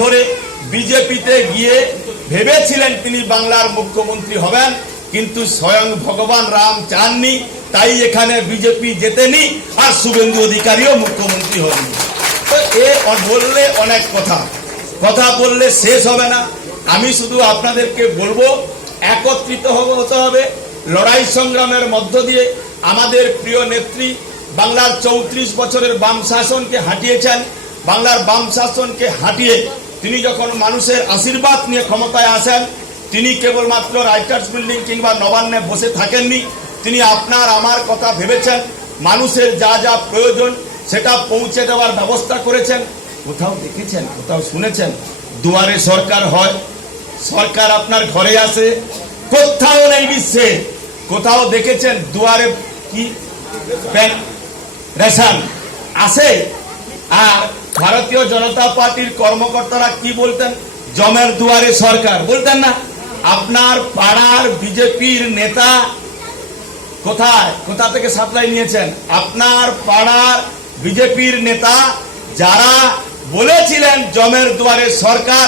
ধরে বিজেপিতে গিয়ে ভেবেছিলেন তিনি বাংলার মুখ্যমন্ত্রী হবেন, কিন্তু স্বয়ং ভগবান রাম চাননি, তাই এখানে বিজেপি জেতেনি আর শুভেন্দু অধিকারীও মুখ্যমন্ত্রী হননি। তো এ বললে অনেক কথা। কথা বললে শেষ হবে না। আমি শুধু আপনাদেরকে বলব, একত্রিত হতে হবে। লড়াই সংগ্রামের মধ্য দিয়ে আমাদের প্রিয় নেত্রী বাংলার চৌত্রিশ বছরের বাম শাসনকে হাঁটিয়েছেন। বাংলার বাম শাসনকে হাঁটিয়ে তিনি যখন মানুষের আশীর্বাদ নিয়ে ক্ষমতায় আসেন, তিনি কেবলমাত্র রাইটার্স বিল্ডিং কিংবা নবান্নে বসে থাকেননি। তিনি আপনার আমার কথা ভেবেছেন, মানুষের যা যা প্রয়োজন সেটা পৌঁছে দেওয়ার ব্যবস্থা করেছেন। কোথাও দেখেছেন, কোথাও শুনেছেন, দুয়ারে সরকার হয়, সরকার আপনার ঘরে আসে, কোথাও নেই বিশ্বে। কোথাও দেখেছেন দুয়ারে কি? রেশন আসে, আর ভারতীয় জনতা পার্টির কর্মকর্তারা কি বলতেন? জমের দুয়ারে সরকার। বলতেন না, আপনার পাড়ার বিজেপির নেতা কোথায়? কোথা থেকে সাপ্লাই নিয়েছেন? আপনার পাড়ার বিজেপির নেতা যারা বলেছিলেন জমের দুয়ারে সরকার,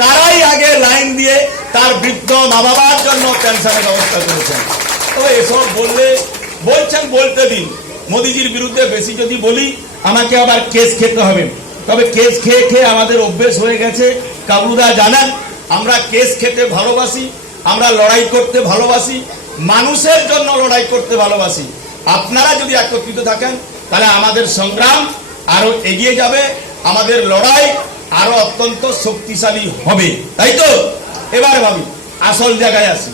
তারাই আগে লাইন দিয়ে তার বৃদ্ধ মা বাবার জন্য পেনশনের ব্যবস্থা করেছেন। তবে এসব বললে, বলছেন বলতে দিন। মোদিজির বিরুদ্ধে বেশি যদি বলি, আমাকে আবার কেস খেতে হবে। তবে কেস খেয়ে খেয়ে আমাদের অভ্যেস হয়ে গেছে। কাবুদা জানেন, আমরা কেস খেতে ভালোবাসি, আমরা লড়াই করতে ভালোবাসি, মানুষের জন্য লড়াই করতে ভালোবাসি। আপনারা যদি একত্রিত থাকেন, তাহলে আমাদের সংগ্রাম আরও এগিয়ে যাবে, আমাদের লড়াই আরও অত্যন্ত শক্তিশালী হবে। তাই তো? এবার ভাবি, আসল জায়গায় আসি।